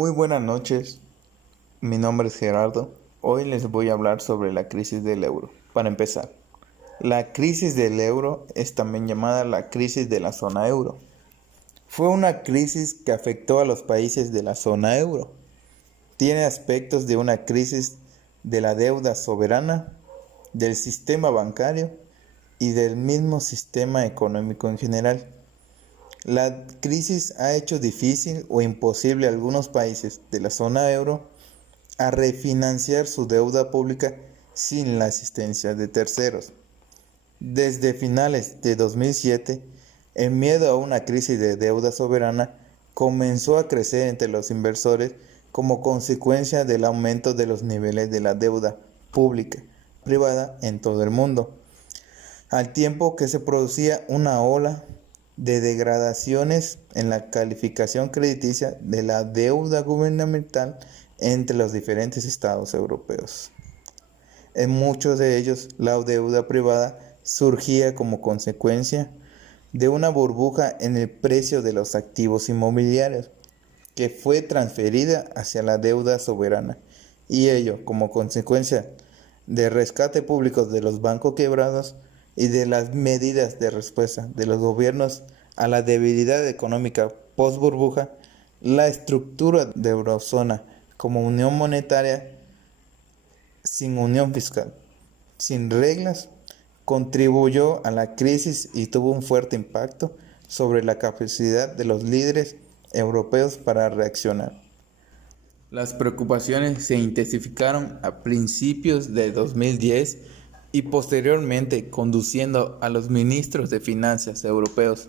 Muy buenas noches, mi nombre es Gerardo. Hoy les voy a hablar sobre la crisis del euro. Para empezar, la crisis del euro es también llamada la crisis de la zona euro. Fue una crisis que afectó a los países de la zona euro. Tiene aspectos de una crisis de la deuda soberana, del sistema bancario y del mismo sistema económico en general. La crisis ha hecho difícil o imposible a algunos países de la zona euro a refinanciar su deuda pública sin la asistencia de terceros. Desde finales de 2007, el miedo a una crisis de deuda soberana comenzó a crecer entre los inversores como consecuencia del aumento de los niveles de la deuda pública y privada en todo el mundo, al tiempo que se producía una ola de degradaciones en la calificación crediticia de la deuda gubernamental entre los diferentes estados europeos. En muchos de ellos, la deuda privada surgía como consecuencia de una burbuja en el precio de los activos inmobiliarios, que fue transferida hacia la deuda soberana, y ello como consecuencia de rescate público de los bancos quebrados y de las medidas de respuesta de los gobiernos a la debilidad económica post-burbuja. La estructura de eurozona como unión monetaria sin unión fiscal, sin reglas, contribuyó a la crisis y tuvo un fuerte impacto sobre la capacidad de los líderes europeos para reaccionar. Las preocupaciones se intensificaron a principios de 2010 y posteriormente conduciendo a los ministros de finanzas europeos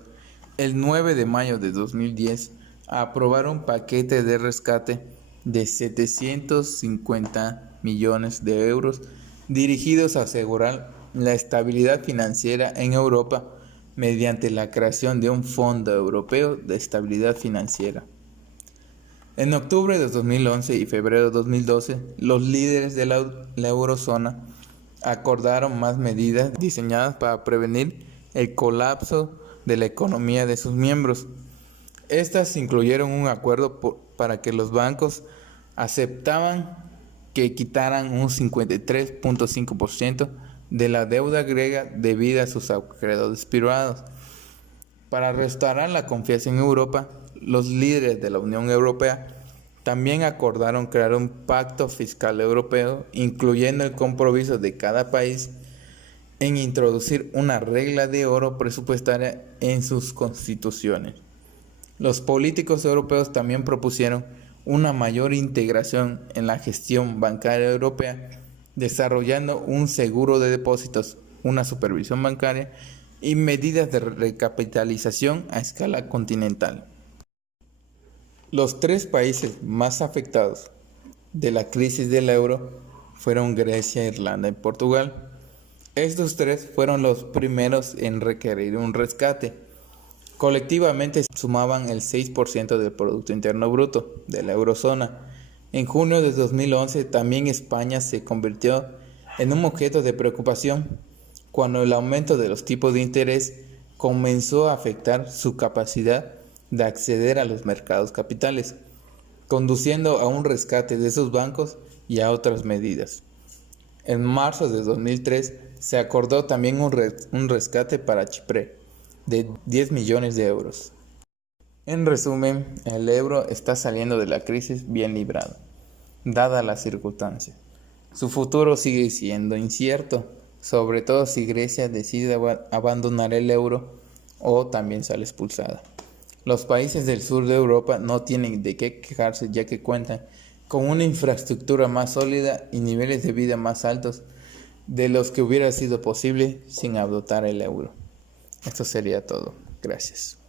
el 9 de mayo de 2010 a aprobar un paquete de rescate de 750 millones de euros dirigidos a asegurar la estabilidad financiera en Europa mediante la creación de un Fondo Europeo de Estabilidad Financiera. En octubre de 2011 y febrero de 2012, los líderes de la eurozona acordaron más medidas diseñadas para prevenir el colapso de la economía de sus miembros. Estas incluyeron un acuerdo para que los bancos aceptaban que quitaran un 53.5% de la deuda griega debido a sus acreedores privados. Para restaurar la confianza en Europa, los líderes de la Unión Europea también acordaron crear un pacto fiscal europeo, incluyendo el compromiso de cada país en introducir una regla de oro presupuestaria en sus constituciones. Los políticos europeos también propusieron una mayor integración en la gestión bancaria europea, desarrollando un seguro de depósitos, una supervisión bancaria y medidas de recapitalización a escala continental. Los tres países más afectados de la crisis del euro fueron Grecia, Irlanda y Portugal. Estos tres fueron los primeros en requerir un rescate. Colectivamente sumaban el 6% del Producto Interno Bruto de la eurozona. En junio de 2011 también España se convirtió en un objeto de preocupación cuando el aumento de los tipos de interés comenzó a afectar su capacidad de acceder a los mercados capitales, conduciendo a un rescate de esos bancos y a otras medidas. En marzo de 2003 se acordó también un rescate para Chipre de 10 millones de euros. En resumen, el euro está saliendo de la crisis bien librado, dada la circunstancia. Su futuro sigue siendo incierto, sobre todo si Grecia decide abandonar el euro o también sale expulsada. Los países del sur de Europa no tienen de qué quejarse, ya que cuentan con una infraestructura más sólida y niveles de vida más altos de los que hubiera sido posible sin adoptar el euro. Esto sería todo. Gracias.